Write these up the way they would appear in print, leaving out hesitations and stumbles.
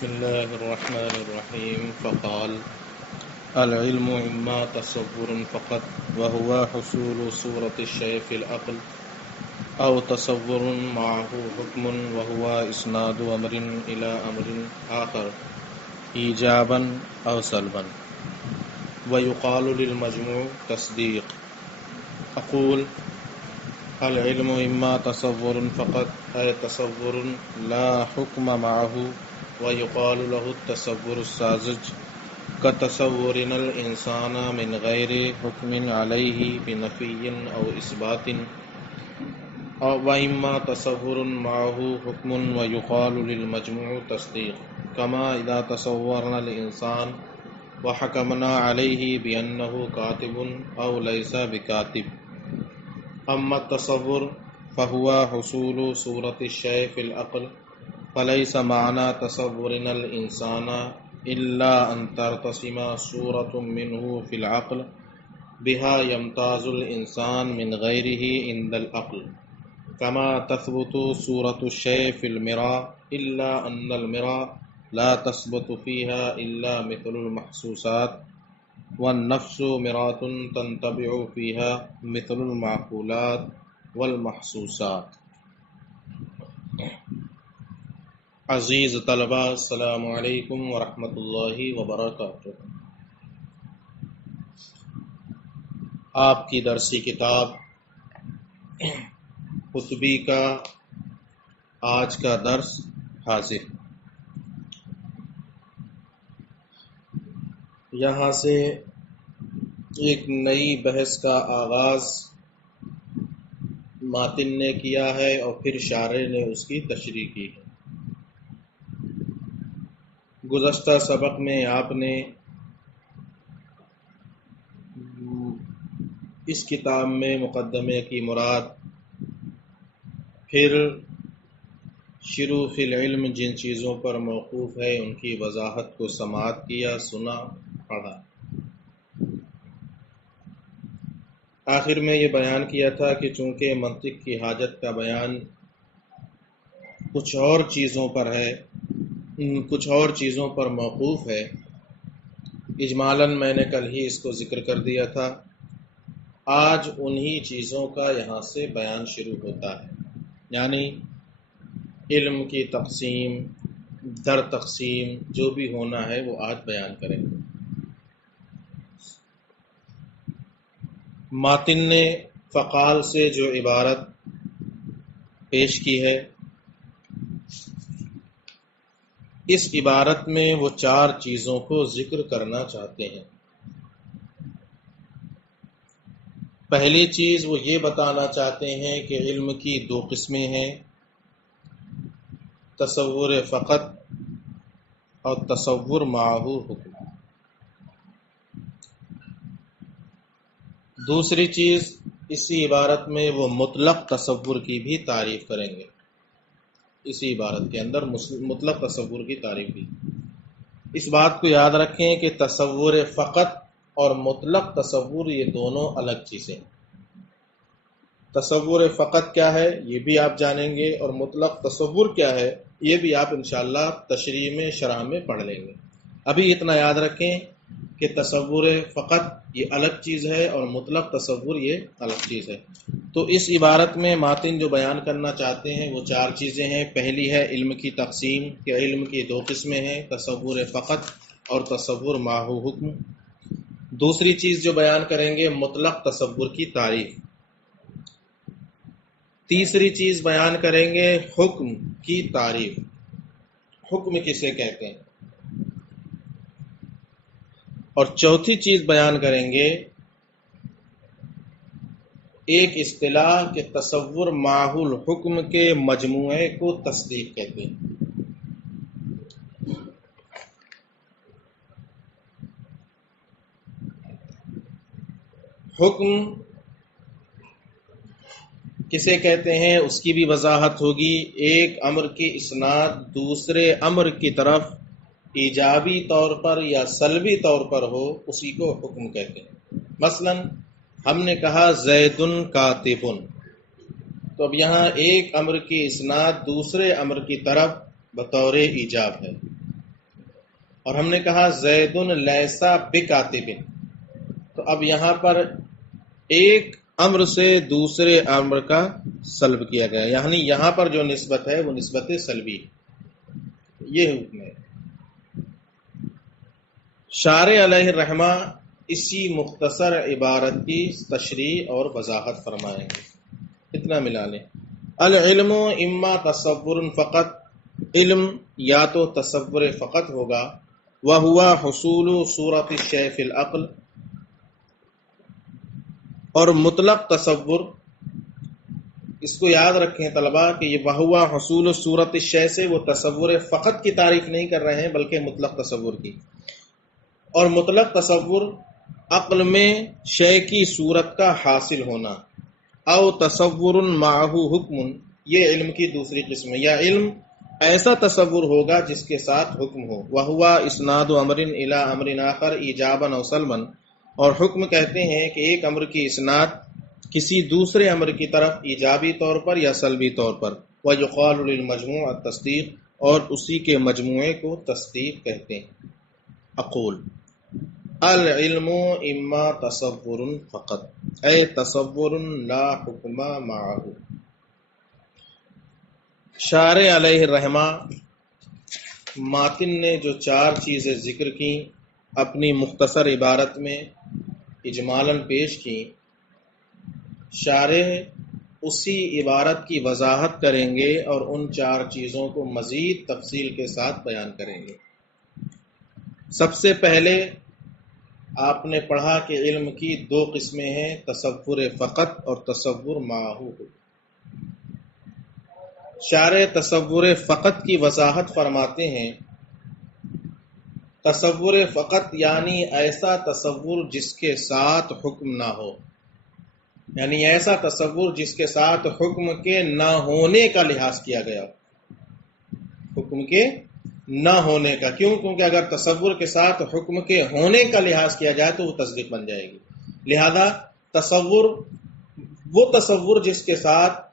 بسم الله الرحمن الرحيم. فقال: العلم إما تصور فقط وهو حصول صورة الشيء في العقل، أو تصور معه حكم وهو إسناد أمر إلى أمر آخر إيجابا أو سلبا، ويقال للمجموع تصديق. أقول: العلم إما تصور فقط أي تصور لا حكم معه، ويقال له التصور الساذج كتصورنا الإنسان من غير حكم عليه بنفي أو إثبات، وإما تصور معه حكم ويقال للمجموع تصديق، كما إذا تصورنا الإنسان وحكمنا عليه بأنه كاتب أو ليس بكاتب. أما التصور فهو حصول صورة الشيء في العقل، فليس معنى تصورنا الإنسان إلا أن ترتسم صورة منه في العقل بها يمتاز الإنسان من غيره عند العقل، كما تثبت صورة الشيء في المرآة، إلا أن المرآة لا تثبت فيها إلا مثل المحسوسات، والنفس مرآة تنطبع فيها مثل المعقولات والمحسوسات. عزیز طلبہ، السلام علیکم ورحمۃ اللہ وبرکاتہ. آپ کی درسی کتاب قطبی کا آج کا درس حاضر. یہاں سے ایک نئی بحث کا آغاز ماتن نے کیا ہے اور پھر شارح نے اس کی تشریح کی ہے. گزشتہ سبق میں آپ نے اس کتاب میں مقدمے کی مراد، پھر شروع فی العلم جن چیزوں پر موقوف ہے ان کی وضاحت کو سماعت کیا، سنا، پڑھا. آخر میں یہ بیان کیا تھا کہ چونکہ منطق کی حاجت کا بیان کچھ اور چیزوں پر ہے، کچھ اور چیزوں پر موقوف ہے. اجمالاً میں نے کل ہی اس کو ذکر کر دیا تھا. آج انہی چیزوں کا یہاں سے بیان شروع ہوتا ہے، یعنی علم کی تقسیم در تقسیم جو بھی ہونا ہے وہ آج بیان کریں گے. ماتن نے فقال سے جو عبارت پیش کی ہے، اس عبارت میں وہ چار چیزوں کو ذکر کرنا چاہتے ہیں. پہلی چیز وہ یہ بتانا چاہتے ہیں کہ علم کی دو قسمیں ہیں، تصور فقط اور تصور معہ حکم. دوسری چیز اسی عبارت میں وہ مطلق تصور کی بھی تعریف کریں گے. اسی عبارت کے اندر مطلق تصور کی تعریف کی. اس بات کو یاد رکھیں کہ تصور فقط اور مطلق تصور یہ دونوں الگ چیزیں ہیں. تصور فقط کیا ہے یہ بھی آپ جانیں گے، اور مطلق تصور کیا ہے یہ بھی آپ انشاءاللہ تشریح میں شرح میں پڑھ لیں گے. ابھی اتنا یاد رکھیں کہ تصور فقط یہ الگ چیز ہے اور مطلق تصور یہ الگ چیز ہے. تو اس عبارت میں ماتن جو بیان کرنا چاہتے ہیں وہ چار چیزیں ہیں. پہلی ہے علم کی تقسیم، کہ علم کی دو قسمیں ہیں، تصور فقط اور تصور معہ حکم. دوسری چیز جو بیان کریں گے مطلق تصور کی تعریف. تیسری چیز بیان کریں گے حکم کی تعریف. حکم کسے کہتے ہیں. اور چوتھی چیز بیان کریں گے ایک اصطلاح کہ تصور معہ الحکم کے مجموعے کو تصدیق کہتے ہیں. حکم کسے کہتے ہیں اس کی بھی وضاحت ہوگی. ایک امر کی اسناد دوسرے امر کی طرف ایجابی طور پر یا سلبی طور پر ہو اسی کو حکم کہتے ہیں. مثلا ہم نے کہا زید کاتب، تو اب یہاں ایک امر کی اسناد دوسرے امر کی طرف بطور ایجاب ہے. اور ہم نے کہا زید لیسا بکاتب، تو اب یہاں پر ایک امر سے دوسرے امر کا سلب کیا گیا، یعنی یہاں پر جو نسبت ہے وہ نسبت سلبی، یہ حکم ہے۔ شارح علیہ الرحمہ اسی مختصر عبارت کی تشریح اور وضاحت فرمائیں گے، اتنا ملا لیں۔ العلم اما تصور فقط، علم یا تو تصور فقط ہوگا، وہوا حصول صورت الشیء فی العقل، اور مطلق تصور، اس کو یاد رکھیں طلباء کہ یہ وہوا حصول صورت الشیء سے وہ تصور فقط کی تعریف نہیں کر رہے ہیں بلکہ مطلق تصور کی، اور مطلق تصور عقل میں شے کی صورت کا حاصل ہونا، او تصور معہ حکم، یہ علم کی دوسری قسم ہے، یا علم ایسا تصور ہوگا جس کے ساتھ حکم ہو، وہوا اسناد امر الی امر آخر ایجابا او سلبا، اور حکم کہتے ہیں کہ ایک امر کی اسناد کسی دوسرے امر کی طرف ایجابی طور پر یا سلبی طور پر، ویقال للمجموع التصدیق، اور اسی کے مجموعے کو تصدیق کہتے ہیں۔ اقول العلم اما تصور فقط اے تصور لا حکم معہ۔ شارح علیہ الرحمہ ماتن نے جو چار چیزیں ذکر کی اپنی مختصر عبارت میں اجمالاً پیش کی، شارح اسی عبارت کی وضاحت کریں گے اور ان چار چیزوں کو مزید تفصیل کے ساتھ بیان کریں گے۔ سب سے پہلے آپ نے پڑھا کہ علم کی دو قسمیں ہیں، تصور فقط اور تصور معہ۔ شارح تصور فقط کی وضاحت فرماتے ہیں، تصور فقط یعنی ایسا تصور جس کے ساتھ حکم نہ ہو، یعنی ایسا تصور جس کے ساتھ حکم کے نہ ہونے کا لحاظ کیا گیا، حکم کے نہ ہونے کا، کیوں؟ کیونکہ اگر تصور کے ساتھ حکم کے ہونے کا لحاظ کیا جائے تو وہ تصدیق بن جائے گی، لہذا تصور وہ تصور جس کے ساتھ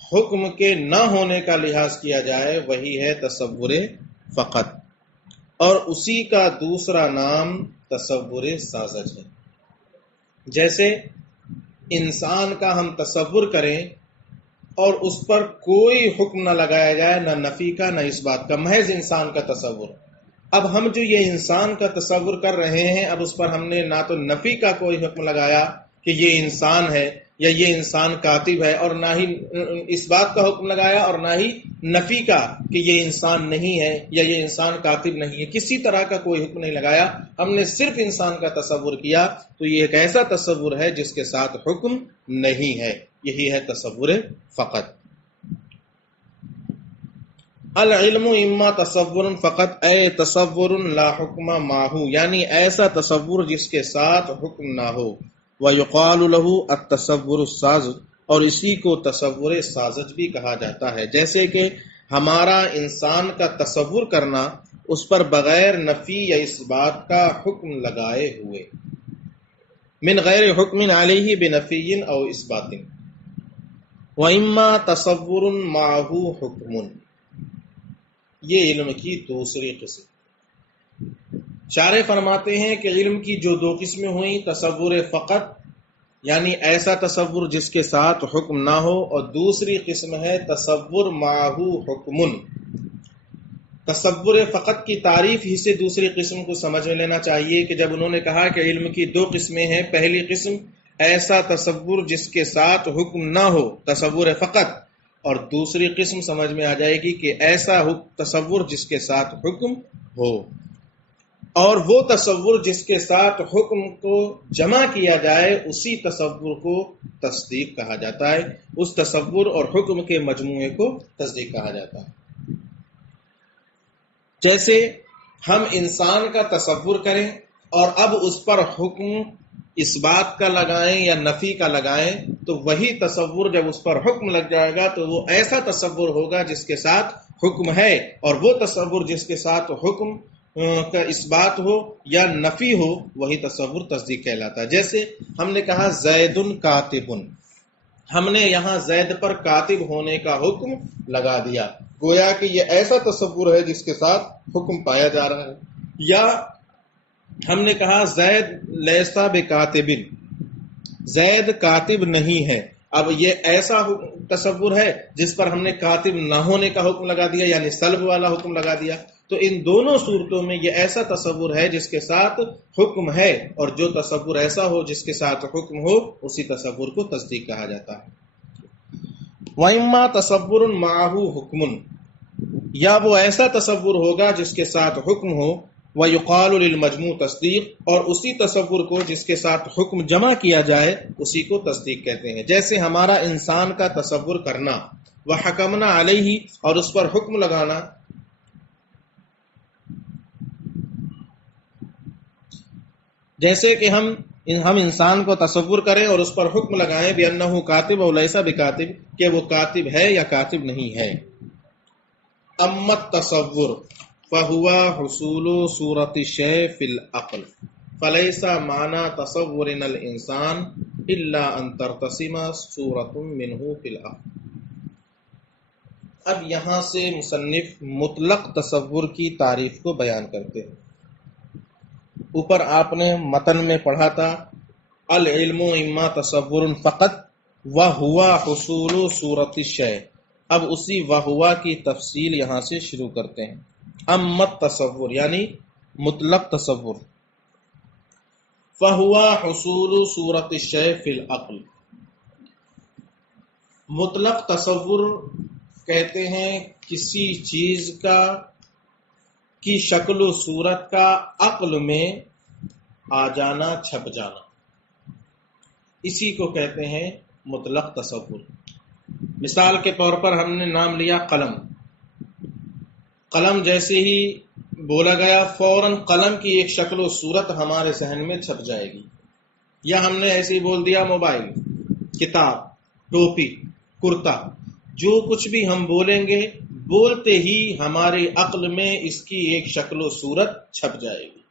حکم کے نہ ہونے کا لحاظ کیا جائے وہی ہے تصور فقط، اور اسی کا دوسرا نام تصور ساذج ہے۔ جیسے انسان کا ہم تصور کریں اور اس پر کوئی حکم نہ لگایا جائے، نہ نفی کا نہ اس بات کا، محض انسان کا تصور۔ اب ہم جو یہ انسان کا تصور کر رہے ہیں، اب اس پر ہم نے نہ تو نفی کا کوئی حکم لگایا کہ یہ انسان ہے یا یہ انسان کاتب ہے، اور نہ ہی اس بات کا حکم لگایا اور نہ ہی نفی کا کہ یہ انسان نہیں ہے یا یہ انسان کاتب نہیں ہے، کسی طرح کا کوئی حکم نہیں لگایا، ہم نے صرف انسان کا تصور کیا، تو یہ ایک ایسا تصور ہے جس کے ساتھ حکم نہیں ہے، یہی ہے تصور فقط۔ العلم اما تصور فقط اے تصور لا حکم معہ، یعنی ایسا تصور جس کے ساتھ حکم نہ ہو، وَيُقَالُ لَهُ التصور الساذج، اور اسی کو تصور ساذج بھی کہا جاتا ہے، جیسے کہ ہمارا انسان کا تصور کرنا اس پر بغیر نفی یا اس بات کا حکم لگائے ہوئے، من غیر حکم علیہ بنفی او اثبات، وَإِمَّا تصور معہ حکم، یہ علم کی دوسری قسم۔ شارح فرماتے ہیں کہ علم کی جو دو قسمیں ہوئیں، تصور فقط یعنی ایسا تصور جس کے ساتھ حکم نہ ہو، اور دوسری قسم ہے تصور معہ حکم۔ تصور فقط کی تعریف ہی سے دوسری قسم کو سمجھ میں لینا چاہیے کہ جب انہوں نے کہا کہ علم کی دو قسمیں ہیں، پہلی قسم ایسا تصور جس کے ساتھ حکم نہ ہو، تصور فقط، اور دوسری قسم سمجھ میں آ جائے گی کہ ایسا تصور جس کے ساتھ حکم ہو، اور وہ تصور جس کے ساتھ حکم کو جمع کیا جائے اسی تصور کو تصدیق کہا جاتا ہے، اس تصور اور حکم کے مجموعے کو تصدیق کہا جاتا ہے۔ جیسے ہم انسان کا تصور کریں اور اب اس پر حکم اس بات کا لگائیں یا نفی کا لگائیں، تو وہی تصور جب اس پر حکم لگ جائے گا تو وہ ایسا تصور ہوگا جس کے ساتھ حکم ہے، اور وہ تصور جس کے ساتھ حکم کا اس بات ہو یا نفی ہو وہی تصور تصدیق کہلاتا ہے۔ جیسے ہم نے کہا زید کاتب، ہم نے یہاں زید پر کاتب ہونے کا حکم لگا دیا، گویا کہ یہ ایسا تصور ہے جس کے ساتھ حکم پایا جا رہا ہے، یا ہم نے کہا زید لیسا بکاتب، زید کاتب نہیں ہے. اب یہ ایسا تصور ہے جس پر ہم نے کاتب نہ ہونے کا حکم لگا دیا، یعنی سلب والا حکم لگا دیا. تو ان دونوں صورتوں میں یہ ایسا تصور ہے جس کے ساتھ حکم ہے، اور جو تصور ایسا ہو جس کے ساتھ حکم ہو اسی تصور کو تصدیق کہا جاتا ہے. وَإِمَّا تَصَوُّرٌ مَعَهُ حُکْمٌ، یا وہ ایسا تصور ہوگا جس کے ساتھ حکم ہو. وَيُقَالُ لِلْمَجْمُوعِ تصدیق، اور اسی تصور کو جس کے ساتھ حکم جمع کیا جائے اسی کو تصدیق کہتے ہیں. جیسے ہمارا انسان کا تصور کرنا، وَحَكَمْنَا عَلَيْهِ، اور اس پر حکم لگانا. جیسے کہ ہم انسان کو تصور کریں اور اس پر حکم لگائیں بِأَنَّهُ كَاتِبٌ أَوْ لَيْسَ بِكَاتِبٍ، کہ وہ کاتب ہے یا کاتب نہیں ہے. اما التصور فهو حصول صورت الشيء في العقل فليس معنى تصورنا الانسان الا ان ترتسم صورت منه في العقل. اب یہاں سے مصنف مطلق تصور کی تعریف کو بیان کرتے ہیں. اوپر آپ نے متن میں پڑھا تھا العلم اما تصور فقط وهو حصول صورت الشيء. اب اسی وہوا کی تفصیل یہاں سے شروع کرتے ہیں. امت تصور یعنی مطلق تصور، فہوا حصول صورت الشیء فی العقل. مطلق تصور کہتے ہیں کسی چیز کی شکل و صورت کا عقل میں آ جانا، چھپ جانا، اسی کو کہتے ہیں مطلق تصور. مثال کے طور پر ہم نے نام لیا قلم. قلم جیسے ہی بولا گیا فوراً قلم کی ایک شکل و صورت ہمارے ذہن میں چھپ جائے گی. یا ہم نے ایسے ہی بول دیا موبائل، کتاب، ٹوپی، کرتا، جو کچھ بھی ہم بولیں گے بولتے ہی ہمارے عقل میں اس کی ایک شکل و صورت چھپ جائے گی.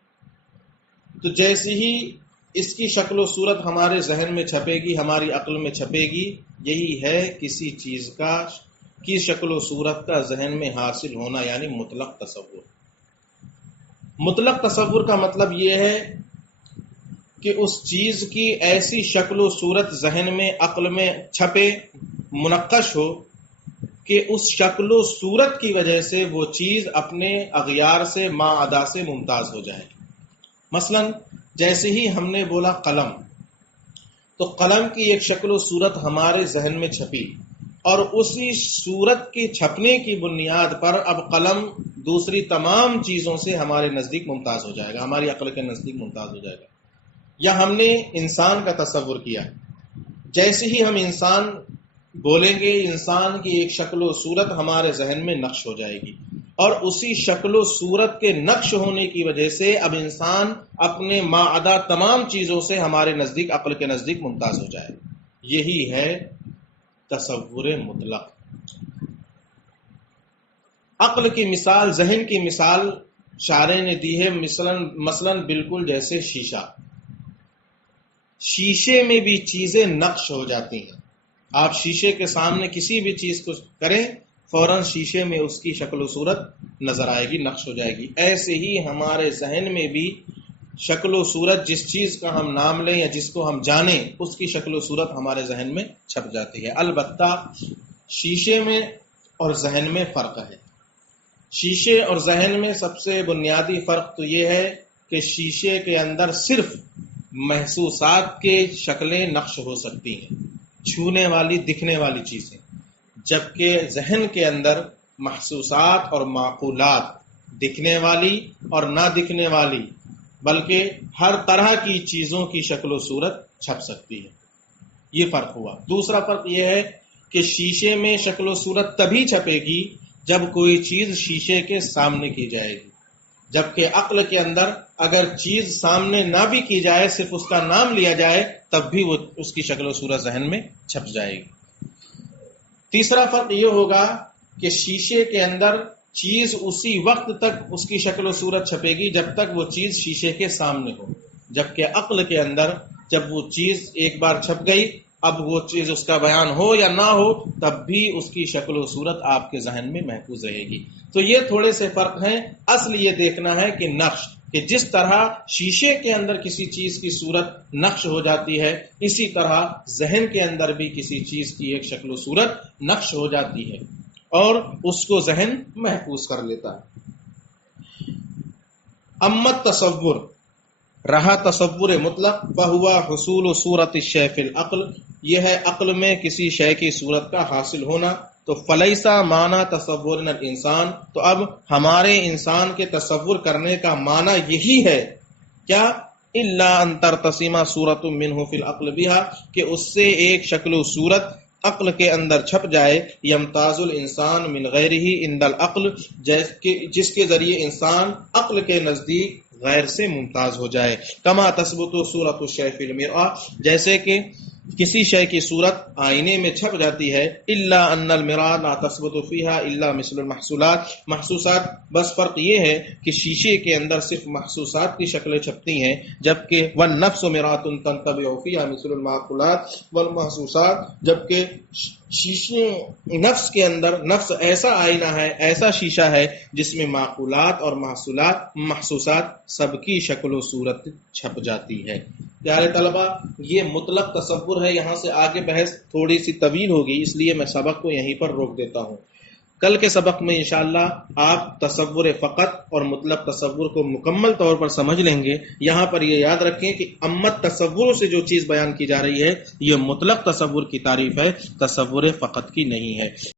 تو جیسے ہی اس کی شکل و صورت ہمارے ذہن میں چھپے گی، ہماری عقل میں چھپے گی، یہی ہے کسی چیز کی شکل و صورت کا ذہن میں حاصل ہونا، یعنی مطلق تصور. مطلق تصور کا مطلب یہ ہے کہ اس چیز کی ایسی شکل و صورت ذہن میں، عقل میں چھپے، منقش ہو کہ اس شکل و صورت کی وجہ سے وہ چیز اپنے اغیار سے، ما عدا سے ممتاز ہو جائے. مثلا جیسے ہی ہم نے بولا قلم، تو قلم کی ایک شکل و صورت ہمارے ذہن میں چھپی، اور اسی صورت کے چھپنے کی بنیاد پر اب قلم دوسری تمام چیزوں سے ہمارے نزدیک ممتاز ہو جائے گا، ہماری عقل کے نزدیک ممتاز ہو جائے گا. یا ہم نے انسان کا تصور کیا، جیسے ہی ہم انسان بولیں گے انسان کی ایک شکل و صورت ہمارے ذہن میں نقش ہو جائے گی، اور اسی شکل و صورت کے نقش ہونے کی وجہ سے اب انسان اپنے ما عدا تمام چیزوں سے ہمارے نزدیک، عقل کے نزدیک ممتاز ہو جائے. یہی ہے تصور مطلق. عقل کی مثال، ذہن کی مثال شارع نے دی ہے مثلا بالکل جیسے شیشہ. شیشے میں بھی چیزیں نقش ہو جاتی ہیں. آپ شیشے کے سامنے کسی بھی چیز کو کریں فوراً شیشے میں اس کی شکل و صورت نظر آئے گی، نقش ہو جائے گی. ایسے ہی ہمارے ذہن میں بھی شکل و صورت، جس چیز کا ہم نام لیں یا جس کو ہم جانیں اس کی شکل و صورت ہمارے ذہن میں چھپ جاتی ہے. البتہ شیشے میں اور ذہن میں فرق ہے. شیشے اور ذہن میں سب سے بنیادی فرق تو یہ ہے کہ شیشے کے اندر صرف محسوسات کے شکلیں نقش ہو سکتی ہیں، چھونے والی، دکھنے والی چیزیں، جبکہ ذہن کے اندر محسوسات اور معقولات، دکھنے والی اور نہ دکھنے والی، بلکہ ہر طرح کی چیزوں کی شکل و صورت چھپ سکتی ہے. یہ فرق ہوا. دوسرا فرق یہ ہے کہ شیشے میں شکل و صورت تبھی چھپے گی جب کوئی چیز شیشے کے سامنے کی جائے گی، جبکہ عقل کے اندر اگر چیز سامنے نہ بھی کی جائے، صرف اس کا نام لیا جائے، تب بھی وہ اس کی شکل و صورت ذہن میں چھپ جائے گی. تیسرا فرق یہ ہوگا کہ شیشے کے اندر چیز اسی وقت تک اس کی شکل و صورت چھپے گی جب تک وہ چیز شیشے کے سامنے ہو، جبکہ عقل کے اندر جب وہ چیز ایک بار چھپ گئی اب وہ چیز اس کا بیان ہو یا نہ ہو تب بھی اس کی شکل و صورت آپ کے ذہن میں محفوظ رہے گی. تو یہ تھوڑے سے فرق ہیں. اصل یہ دیکھنا ہے کہ نقش، کہ جس طرح شیشے کے اندر کسی چیز کی صورت نقش ہو جاتی ہے، اسی طرح ذہن کے اندر بھی کسی چیز کی ایک شکل و صورت نقش ہو جاتی ہے اور اس کو ذہن محفوظ کر لیتا ہے. امت تصور، رہا تصور مطلق، فہوا حصول صورت الشیء فی العقل، یہ ہے عقل میں کسی شے کی صورت کا حاصل ہونا. تو فلیسا معنی تصورنا الانسان، تو اب ہمارے انسان کے تصور کرنے کا معنی یہی ہے کیا؟ الا ان ترتسم صورت منہ فی العقل بہا، کہ اس سے ایک شکل و صورت عقل کے اندر چھپ جائے. یمتاز الانسان من غیرہ عند العقل، جس کے ذریعے انسان عقل کے نزدیک غیر سے ممتاز ہو جائے. کما تثبت صورت الشیء فی المرآ، جیسے کہ کسی شے کی صورت آئینے میں چھپ جاتی ہے. الا ان المرآ لا تثبت فیہا الا مثل المحصولات، محسوسات، بس فرق یہ ہے کہ شیشے کے اندر صرف محسوسات کی شکلیں چھپتی ہیں، جبکہ والنفس مرآۃ تنطبع فیہا مثل المعقولات والمحسوسات، جبکہ شیشے نفس کے اندر، نفس ایسا آئینہ ہے، ایسا شیشہ ہے جس میں معقولات اور محسوسات سب کی شکل و صورت چھپ جاتی ہے. پیارے طلبہ، یہ مطلق تصور ہے. یہاں سے آگے بحث تھوڑی سی طویل ہوگی، اس لیے میں سبق کو یہیں پر روک دیتا ہوں. کل کے سبق میں انشاءاللہ آپ تصور فقط اور مطلق تصور کو مکمل طور پر سمجھ لیں گے. یہاں پر یہ یاد رکھیں کہ امت تصور سے جو چیز بیان کی جا رہی ہے یہ مطلق تصور کی تعریف ہے، تصور فقط کی نہیں ہے.